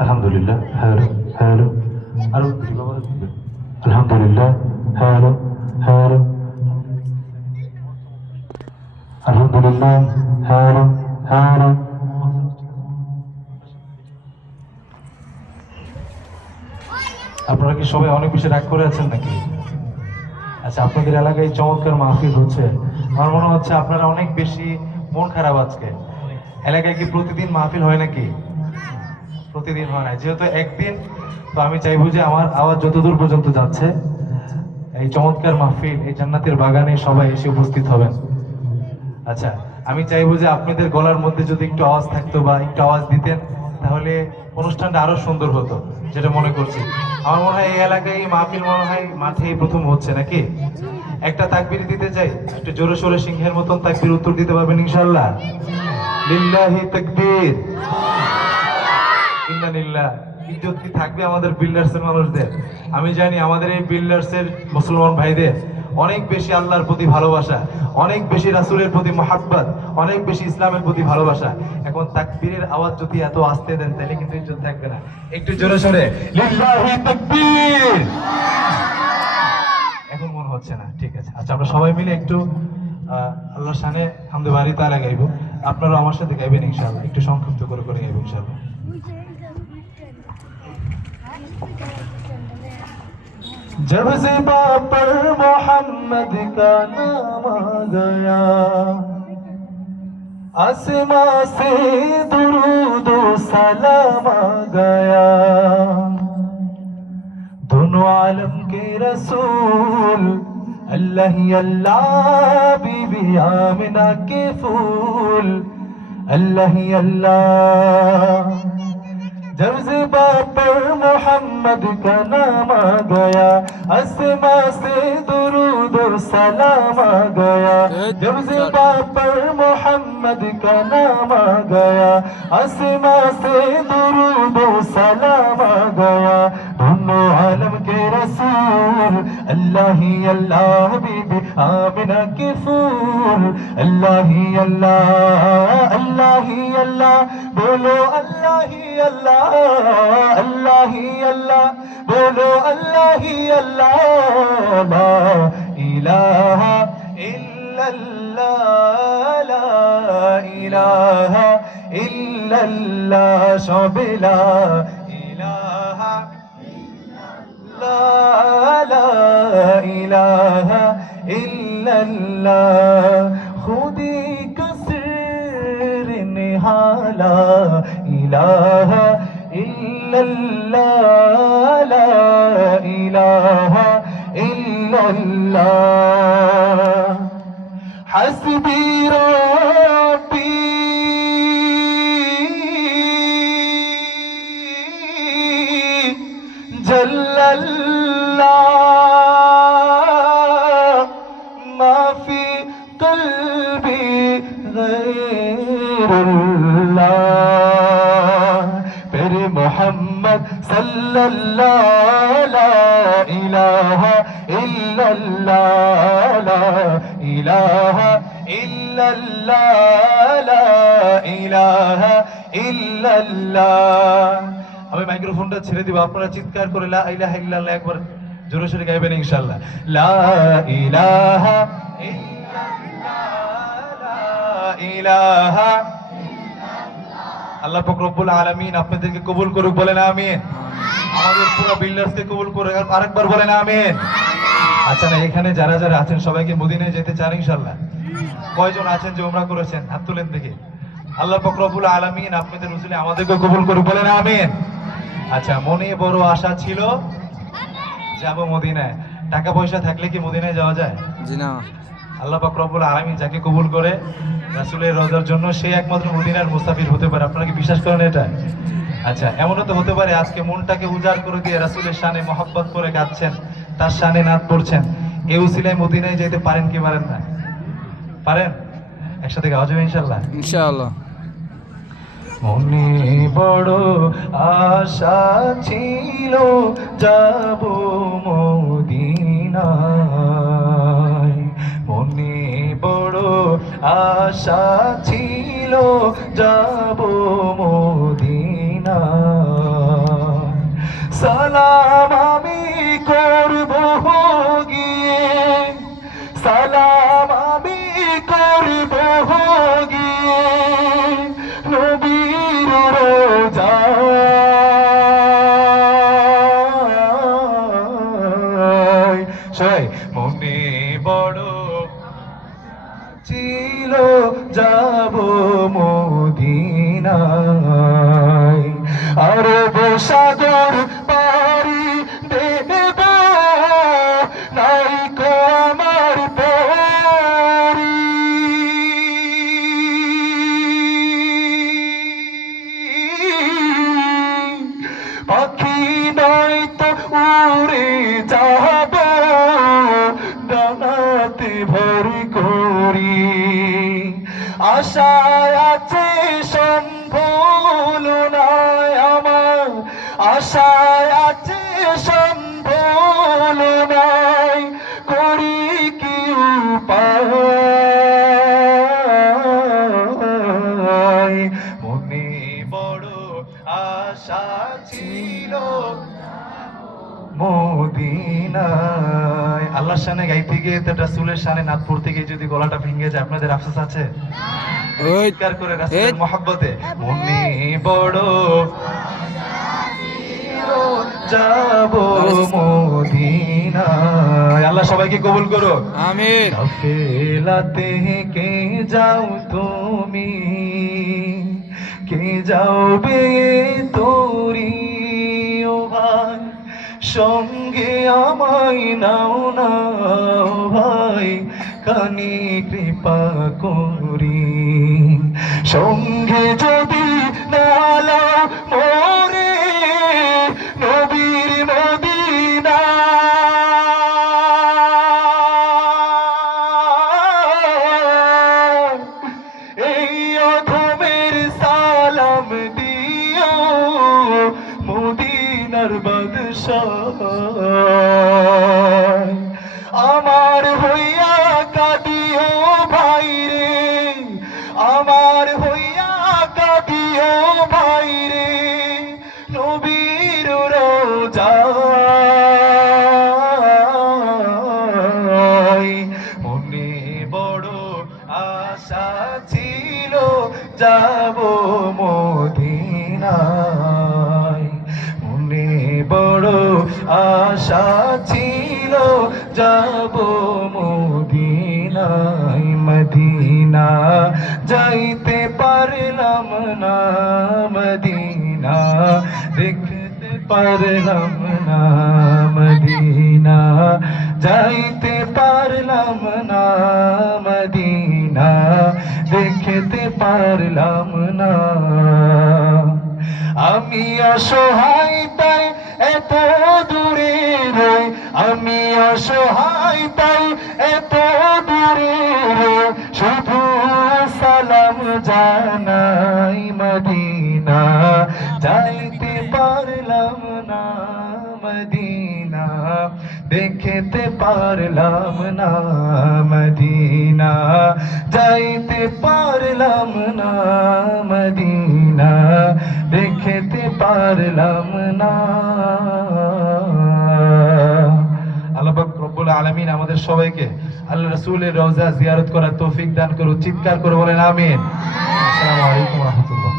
আলহামদুলিল্লাহ, hello hello, আরো বাবা, আলহামদুলিল্লাহ, হ্যালো হ্যালো, আলহামদুলিল্লাহ, হ্যালো হ্যালো। আপনারা কি সবাই অনেক বেশি রাগ করে আছেন নাকি? আচ্ছা, আপনাদের এলাকায় চমৎকার মাহফিল হচ্ছে, আমার মনে হচ্ছে আপনারা অনেক বেশি মন খারাপ আজকে। এলাকায় কি প্রতিদিন মাহফিল হয় নাকি? প্রতিদিন হয় না, যেহেতু একদিন, তো আমি চাইবো যে আমার আওয়াজ যতদূর পর্যন্ত যাচ্ছে, এই চমৎকার মাহফিল, এই জান্নাতের বাগানে সবাই এসে উপস্থিত হবেন। আচ্ছা, আমি চাইবো যে আপনাদের গলার মধ্যে যদি একটু আওয়াজ থাকতো বা একটু আওয়াজ দিতেন, তাহলে অনুষ্ঠানটা আরো সুন্দর হতো, যেটা মনে করছি। আমার মনে হয় এই এলাকায় এই মাহফিল মনে হয় মাঠেই প্রথম হচ্ছে নাকি? একটা তাকবীর দিতে চাই, একটু জোরে সোরে সিংহের মতন তাকবীর উত্তর দিতে পারবেন ইনশাআল্লাহ? লিল্লাহি তাকবীর, ইন্নালিল্লাহ। ইজ্জত কি থাকবে আমাদের বিল্ডার্সের মানুষদের? আমি জানি আমাদের এই বিল্ডার্সের মুসলমান ভাইদের অনেক বেশি আল্লাহর প্রতি ভালোবাসা, অনেক বেশি রাসূলের প্রতি মহাব্বত, অনেক বেশি ইসলামের প্রতি ভালোবাসা। এখন তাকবীরের আওয়াজ যদি এত আস্তে দেন তাহলে কিন্তু ইজ্জত থাকবে না। একটু জোরে সোরে লিল্লাহি তাকবীর। এখন মনে হচ্ছে না, ঠিক আছে। আচ্ছা, আমরা সবাই মিলে একটু আল্লাহর শানে হামদে বাড়ি তাআলা গাইবো। আপনারা আমার সাথে গাইবেন ইনশাআল্লাহ, একটু সংক্ষিপ্ত করে করে গাইবো ইনশাআল্লাহ। जब ज़िबा पर मोहम्मद का नाम आ गया, आसमां से दुरूद सलाम आ गया, दोनों आलम के रसूल अल्लाह ही अल्लाह, बीबी आमिना के फूल अल्लाह ही अल्लाह। जब ज़िबा पर मोहम्मद का नाम आ गया, आसमां से दुरूद और सलाम आ गया। जब ज़िबा पर मोहम्मद का नाम आ गया, आसमां से दुरूद और सलाम आ गया, दोनों आलम के रसूल अल्लाह ही अल्लाह, बीबी आमिना के फूल अल्लाह ही अल्लाह, अल्लाह ही अल्लाह, बोलो अल्लाह ही अल्लाह, अल्लाह ही अल्लाह, बोलो अल्लाह ही अल्लाह, ला इलाहा इल्लल्लाह, ला इलाहा इल्लल्लाह, शोबे ला इलाहा इल्लल्लाह, ला इलाहा इल्लल्लाह, खुदी का सिर निहाला, इलाहा इल्लल्लाह, ला इलाहा इल्लल्लाह, हस्बी रब्बी जल्लल्लाह, माफी कल्बी गैरुल्लाह, तेरे मोहम्मद सल्लल्लाह, ला इलाहा इल्लल्लाह, ला इलाहा इल्लल्लाह, ला इलाहा इल्लल्लाह। আমি মাইক্রোফোনটা ছেড়ে দিব, আপনারা চিৎকার করে লা ইলাহা ইল্লাল্লাহ একবার জোরে সোরে গাইবেন ইনশাআল্লাহ। লা ইলাহা ইল্লাল্লাহ, লা ইলাহা ইল্লাল্লাহ। আল্লাহ পাক রব্বুল আলামিন আপনাদেরকে কবুল করুক, বলেন আমিন। আমাদের পুরো বিল্ডার্সকে কবুল করে আরেকবার বলেন আমিন। আচ্ছা, না এখানে যারা যারা আছেন সবাইকে মদিনায় যেতে চান ইনশাআল্লাহ? কয়জন আছেন যে উমরা করেছেন? হাত তুলেন দেখি। আল্লাহ পাক রব্বুল আলামিন আপনাদের রসুলে আমাদেরকে কবুল করুক, বলেন আমিন। আচ্ছা, মনে বড় আশা ছিল যাব মদিনায়, টাকা পয়সা থাকলে কি মদিনায় যাওয়া যায়? জি না। আল্লাহ পাক রব্বুল আলামিন যাকে কবুল করে রাসূলের রওজার জন্য, সে একমাত্র মদিনার মুসাফির হতে পারে। আপনারা কি বিশ্বাস করেন এটা? আচ্ছা, এমনও তো হতে পারে আজকে মনটাকে উজাড় করে দিয়ে রাসূলের শানে মহব্বত করে গাচ্ছেন, তার শানে নাচ পড়ছেন, এই উসিলায় মদিনায় যেতে পারেন কি পারেন না? পারেন? একসাথে গাওয়া যাবে ইনশাআল্লাহ? ইনশাআল্লাহ। মনে বড় আশা ছিল যাব মদিনায়, মনে বড় আশা ছিল যাব মদিনায়, সাগর পারি দেব নাই কো আমার পরি পাখি নয় তো উড়ে যাব ডানাতে ভর করি আশায় আছে সম্ভল নাই আমার আশায় আছে সম্ভল নাই করি কি উপায় মনে বড় আশা ছিল মদিনায়। আল্লাহর শানে গাইতে গিয়ে তো রাসূলের শানে নাত পড়তে গিয়ে যদি গলাটা ভেঙে যায় আপনাদের আফসোস আছে? চিৎকার করে রাসূলের মহব্বতে মনে বড় যাব মদিনায়। আল্লাহ সবাইকে কবুল করো, আমিন। কাফেলাতে কে যাও তুমি, কে যাবে তোরি ও ভাই, সঙ্গে আমায় নাও না ভাই, কানি কৃপা করি। সঙ্গে যদি নালা মোরে নবীর মদিনা, এই অধমের সালাম দিও মদিনার বাদশাহ। আমার হইয়া কাঁদিও ভাই রে, আমার হইয়া কাঁদিও ভাই রে, নবীর রোজায়। মনে বড় আশা ছিল যাব মদিনায়, মনে বড় আশা ছিল যাব মদিনায়। মদিনা যাইতে পারলাম না, মদিনা দেখতে পারলাম না, মদিনা যাইতে পারলাম না, মদিনা দেখতে পারলাম না। আমি অসহায় তাই এত দূরে রই, আমি অসহায় তাই এত দূরে রই, শুধু সালাম জানাই মদিনা যাইতে পারলাম না, মদিনা দেখতে পারলাম না, মদিনা যাইতে পারলাম না, মদিনা দেখতে পারলাম না। আল্লাহ পাক রব্বুল আলামিন আমাদের সবাইকে আল্লাহ রাসূলের রওজা জিয়ারত করার তৌফিক দান করুন। চিৎকার করে বলেন আমিন। আসসালামু আলাইকুম ওয়া রাহমাতুল্লাহ।